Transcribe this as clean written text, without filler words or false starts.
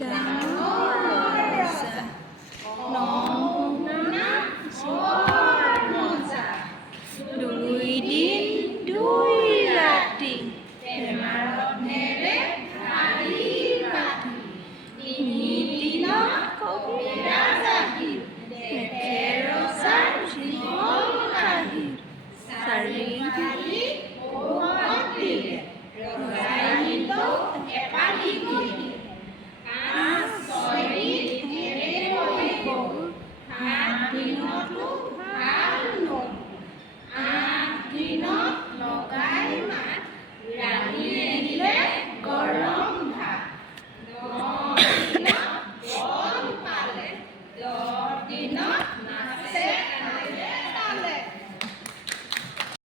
ডাঙৰ ৰজা নহুনাত বৰ মজা 2 দিন 2 ৰাতি বেমাৰনেৰে ভাৰী পাতি 3 দিনত কবিৰাজ আহি দেখে ৰজাৰ জীৱন কাহিৰ 4